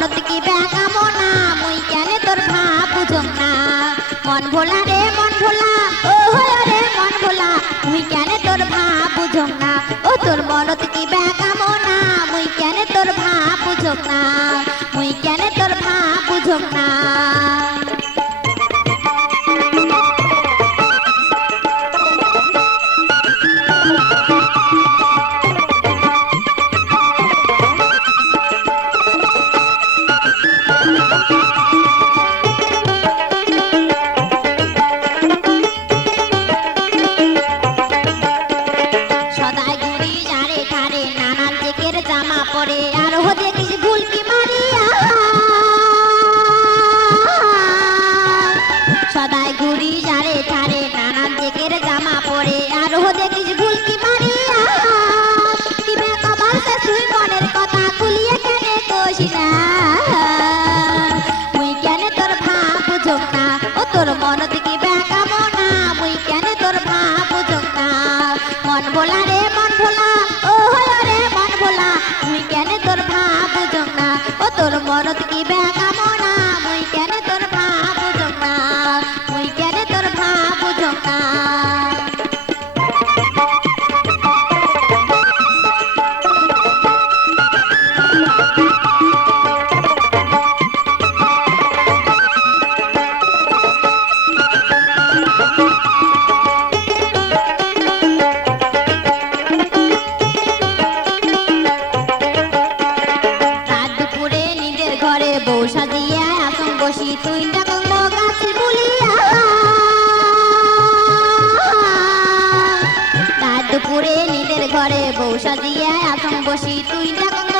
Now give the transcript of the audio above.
মনত কি বেকামো না মুই কেন তোর ভাব বুঝং না মন ভোলা রে মন ভোলা ও হয় রে মন ভোলা মুই কেন তোর ভাব বুঝং না ও তোর মনত কি বেকামো না মুই কেন তোর ভাব বুঝং না মুই কেন তোর ভাব বুঝং না সদাই ঘুরি যারে ঠারে নানান জেকের জামা পরে আর হো দেখিস ভুলকি মারিয়া কিবে কবার সে তুই মনের কথা খুলিয়ে কেনে কোস না মুই কেনে তোর ভাব বুঝং না ও তোর মন দিকে বেকামো না মুই কেনে তোর ভাব বুঝং না মন ভোলা রে মন ভোলা ও হয় রে মন ভোলা মুই কেনে তোর ভাব বুঝং না ও তোর মন দিকে বেকামো না মুই কেনে তোর ভাব বুঝং না মুই কেনে তোর ভাব বুঝং না বউ সাজিয়া আসন বসি তুই ডাকল গাছের বুলিয়া রাত দুপুরে নিজের ঘরে বউ সাজিয়া আসন বসি তুই ডাকল